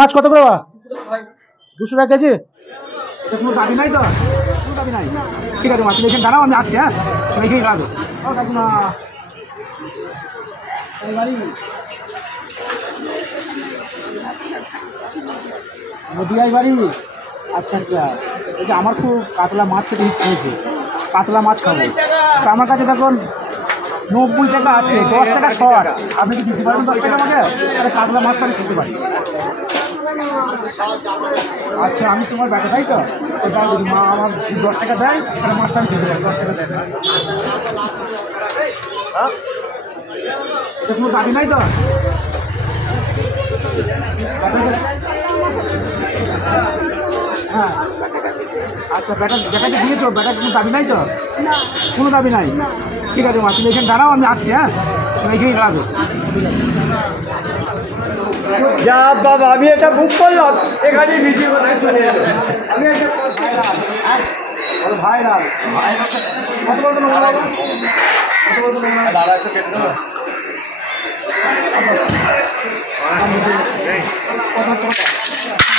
মাছ কত করে? 200 টাকা কেজি। কোনো দাবি নাই তো? কোনো দাবি নাই। ঠিক আছে মাছ এখানে দাঁড়াও, আমি আসছি। হ্যাঁ, তুমি এখানেই দাঁড়াবো। কাকিমা নদিয়ায় বাড়ি। আচ্ছা আচ্ছা, এই যে আমার খুব কাতলা মাছ খেতে ইচ্ছে হয়েছে, কাতলা মাছ খাবো। তো আমার কাছে দেখুন 90 টাকা আছে, 10 টাকা শর্ট। আপনি কি দিতে পারবেন 10 টাকা আমাকে? তাহলে কাতলা মাছটা আমি খেতে পারি। আচ্ছা, আমি তোমার ব্যাটা, তাই তো? দাও যদি মা আমার 10 টাকা দেয় তাহলে মাছটা আমি খেতে পারি। 10 টাকা দেয়, এটা কোনো দাবি নাই তো? হ্যাঁ আচ্ছা, ব্যাটাকে দিয়েছো? ব্যাটার কোনো দাবি নাই তো? কোনো দাবি নাই। ঠিক আছে মা, তুমি এখানে দাঁড়াও, আমি আসছি। হ্যাঁ, তুমি এখানেই দাঁড়াবো। যা বাবা, আমি এটা বুক করলাম, এখানে ভিডিও করতে চলে এলো। আমি একটা ভাইরাল কত বলতো না? 250 কেটে দেবো।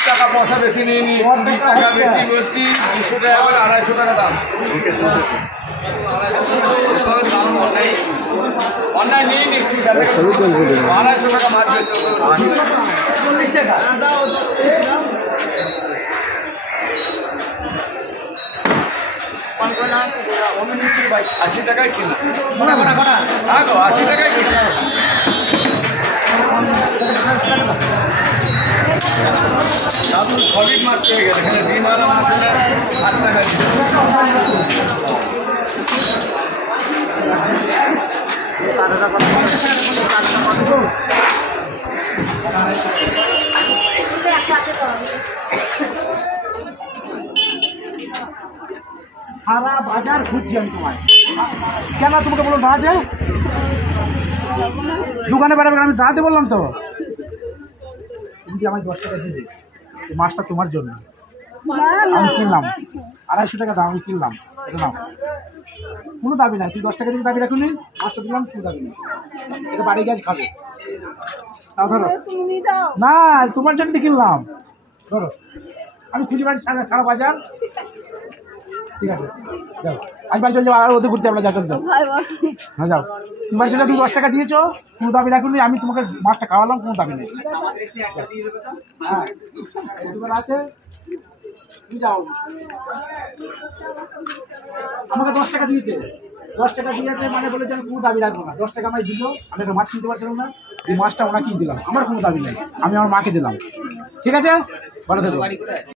টাকা পয়সা বেশি নিয়ে নি, 20 টাকা বেশি বলছি, 200 টাকা করে 250 টাকা দাম। দাম অন্যায় নিয়ে নি, 250 টাকা মাছ বেচতে 40 টাকা। 80 টাকায় কিনা, 80 টাকায় কিনা। আপনি সলিড মাছ পেয়ে গেলে, এখানে ডিমওয়ালা মাছ হলে 8 টাকা। সারা বাজার ঘুরছি আমি তোমায়, কেন তোমাকে বললাম দাঁড়াতে? দোকানে বেড়াবে, আমি দাঁড়াতে বললাম তো। তুমি কি আমায় 10 টাকা দিবে? এই মাছটা তোমার জন্য আমি কিনলাম, 250 টাকা দাম আমি কিনলাম। এটা নাও, কোনো দাবি নাই। তুই 10 টাকা দিয়ে দাবি রাখুনি, মাছটা দিলাম, কোনো দাবি নেই। এটা বাড়ি গাছ খাবে। তাও ধরো না, তোমার জন্য কিনলাম, ধরো। আমি খুঁজে পাচ্ছি সারা বাজার। ঠিক আছে, যাও। আজ বাড়ি চলে যাবো, আর ওদের ঘুরতে আমরা যা চলে যাও। হ্যাঁ যাও, তুমি বাড়ি চলে যাও। তুমি 10 টাকা দিয়েছো, কোনো দাবি রাখুনি। আমি তোমাকে মাছটা খাওয়ালাম, কোনো দাবি নেই। হ্যাঁ, আছে, তুমি যাও। আমাকে 10 টাকা দিয়েছে, 10 টাকা দিয়েছে মানে বলে যে আমি কোনো দাবি রাখবো না। 10 টাকা আমায় দিল, আমি একটা মাছ কিনতে পারছিলাম না, এই মাছটা ওনাকেই দিলাম। আমার কোনো দাবি নেই, আমি আমার মাকে দিলাম। ঠিক আছে, ভালো থেকো।